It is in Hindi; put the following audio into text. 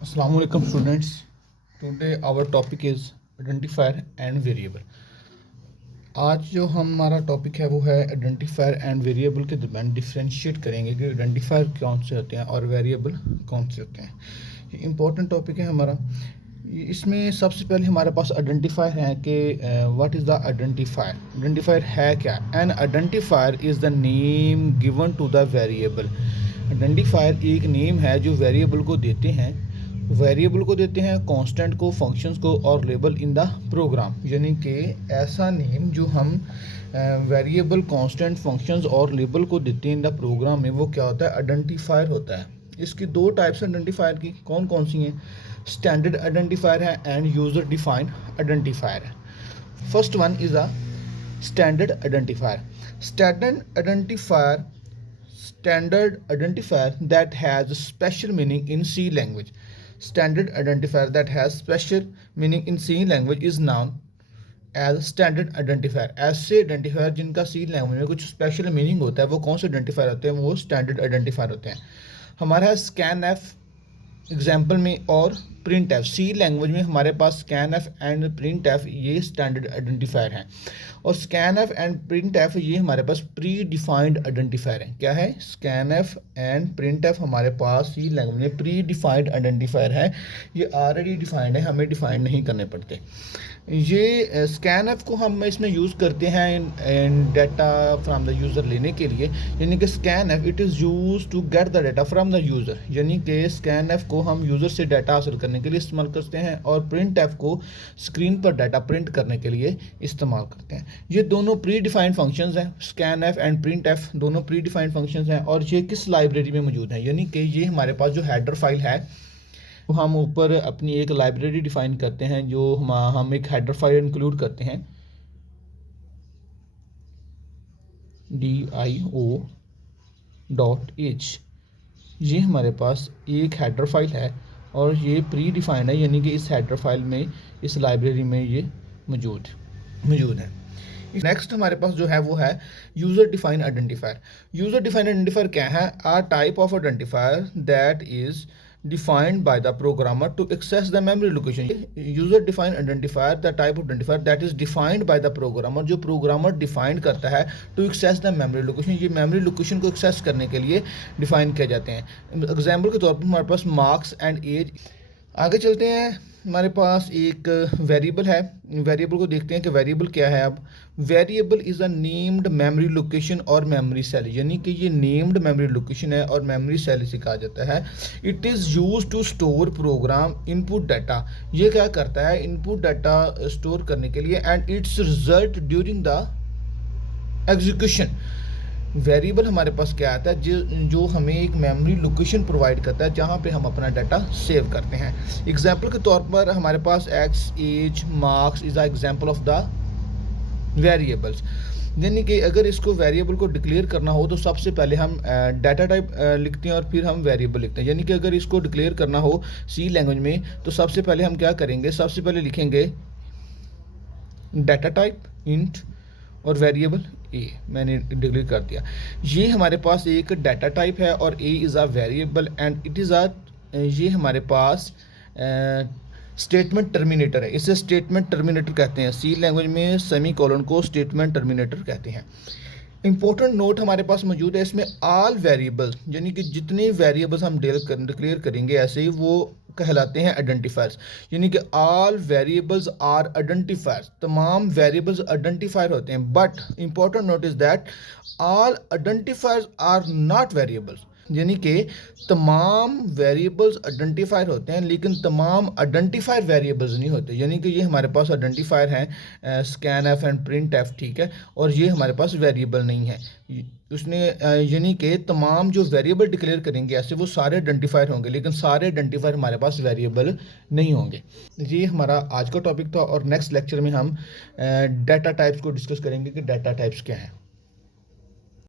Assalamu alaikum students. Today our topic is identifier and variable. आज जो हमारा टॉपिक है वो है आइडेंटिफायर एंड वेरिएबल के दरमियान डिफ्रेंशिएट करेंगे कि आइडेंटिफायर कौन से होते हैं और वेरिएबल कौन से होते हैं। ये इम्पोर्टेंट टॉपिक है हमारा। इसमें सबसे पहले हमारे पास आइडेंटिफायर है कि what is the identifier. Identifier है क्या? An identifier is the name given to the variable. Identifier एक नेम है जो वेरिएबल को देते हैं, कांस्टेंट को, फंक्शंस को और लेबल इन द प्रोग्राम। यानी कि ऐसा नेम जो हम वेरिएबल, कांस्टेंट, फंक्शंस और लेबल को देते हैं इन द प्रोग्राम में, वो क्या होता है? आइडेंटिफायर होता है। इसकी दो टाइप्स आइडेंटिफायर की कौन कौन सी हैं? स्टैंडर्ड आइडेंटिफायर है एंड यूज़र डिफाइंड आइडेंटिफायर है। First one is a standard identifier. Standard identifier that has special meaning in C language. Standard identifier that has special meaning in C language is known as standard identifier. ऐसे आइडेंटिफायर जिनका C लैंग्वेज में कुछ स्पेशल मीनिंग होता है, वो कौन से आइडेंटिफायर होते हैं? वो स्टैंडर्ड आइडेंटिफायर होते हैं। हमारा है स्कैन एफ एग्जाम्पल में और प्रिंट एफ। सी लैंग्वेज में हमारे पास scan f and print f ये स्टैंडर्ड आइडेंटिफायर हैं, और scan f and print f ये हमारे पास प्री डिफाइंड आइडेंटिफायर हैं। क्या है? Scan f and print f हमारे पास सी लैंग्वेज में प्री डिफाइंड आइडेंटिफायर है। ये ऑलरेडी डिफाइंड है, हमें डिफाइंड नहीं करने पड़ते। ये स्कैन एफ को हम इसमें यूज़ करते हैं in data from the user लेने के लिए। यानी कि scanf it is use to get the data from the user. यानी कि स्कैन एफ को हम यूज़र से डाटा हासिल करने के लिए इस्तेमाल करते हैं, और प्रिंट एफ को स्क्रीन पर डाटा प्रिंट करने के लिए इस्तेमाल करते हैं। ये दोनों प्री डिफाइंड फंक्शंस हैं। Scan f and print F दोनों प्री डिफाइंड फंक्शंस हैं, और ये किस लाइब्रेरी में मौजूद हैं? यानी कि ये हमारे पास जो हेडर फाइल है, तो हम ऊपर अपनी एक लाइब्रेरी डिफाइन करते हैं, जो हम एक हेडर फाइल इंक्लूड करते हैं dio.h। ये हमारे पास एक हेडर फाइल है और ये प्री डिफाइंड है, यानी कि इस हेडर फाइल में, इस लाइब्रेरी में ये मौजूद है। नेक्स्ट हमारे पास जो है वो है user defined identifier. User defined identifier क्या है? A type of identifier that is defined by the programmer to access the memory location. User defined identifier, the type of identifier that is defined by the programmer, जो प्रोग्रामर डिफाइन करता है to access the memory location. ये मेमोरी लोकेशन को एक्सेस करने के लिए डिफाइन किए जाते हैं। एग्जाम्पल के तौर पर हमारे पास मार्क्स एंड एज। आगे चलते हैं, हमारे पास एक वेरिएबल है। वेरिएबल को देखते हैं कि वेरिएबल क्या है। अब variable is a named memory location और मेमोरी सेल। यानी कि ये नेम्ड मेमोरी लोकेशन है और मेमोरी सेल इसे कहा जाता है। It is use to store program input data. ये क्या करता है? इनपुट डाटा स्टोर करने के लिए, and it's result during the execution. Variable हमारे पास क्या आता है? जो हमें एक मेमोरी लोकेशन प्रोवाइड करता है जहाँ पे हम अपना डाटा सेव करते हैं। एग्जाम्पल के तौर पर हमारे पास x, as, marks is a example of the variables. यानी कि अगर इसको वेरिएबल को डिक्लेयर करना हो तो सबसे पहले हम डाटा टाइप लिखते हैं और फिर हम वेरिएबल लिखते हैं। यानी कि अगर इसको डिक्लेयर करना हो सी लैंग्वेज में तो सबसे पहले हम क्या करेंगे? सबसे पहले लिखेंगे डाटा टाइप इंट और वेरिएबल ए। मैंने डिक्लेयर कर दिया। ये हमारे पास एक डाटा टाइप है और A is a variable and it is ये हमारे पास स्टेटमेंट टर्मिनेटर है। इसे स्टेटमेंट टर्मिनेटर कहते हैं। सी लैंग्वेज में सेमी कोलन को स्टेटमेंट टर्मिनेटर कहते हैं। इंपॉर्टेंट नोट हमारे पास मौजूद है इसमें, ऑल वेरिएबल्स, यानी कि जितने वेरिएबल्स हम डिक्लेयर करेंगे ऐसे ही वो कहलाते हैं आइडेंटिफायर्स। यानी कि ऑल वेरिएबल्स आर आइडेंटिफायर्स। तमाम वेरिएबल्स आइडेंटिफायर होते हैं, but important note is that all identifiers are not variables. यानी कि तमाम वेरिएबल्स आइडेंटिफायर होते हैं लेकिन तमाम आइडेंटिफायर वेरिएबल्स नहीं होते। यानी कि ये हमारे पास आइडेंटिफायर हैं scan f and print F, ठीक है, और ये हमारे पास वेरिएबल नहीं है। उसने यानी कि तमाम जो वेरिएबल डिक्लेयर करेंगे ऐसे वो सारे आइडेंटिफायर होंगे, लेकिन सारे आइडेंटिफायर हमारे पास वेरिएबल नहीं होंगे। ये हमारा आज का टॉपिक था, और नेक्स्ट लेक्चर में हम डाटा टाइप्स को डिस्कस करेंगे कि डाटा टाइप्स क्या हैं।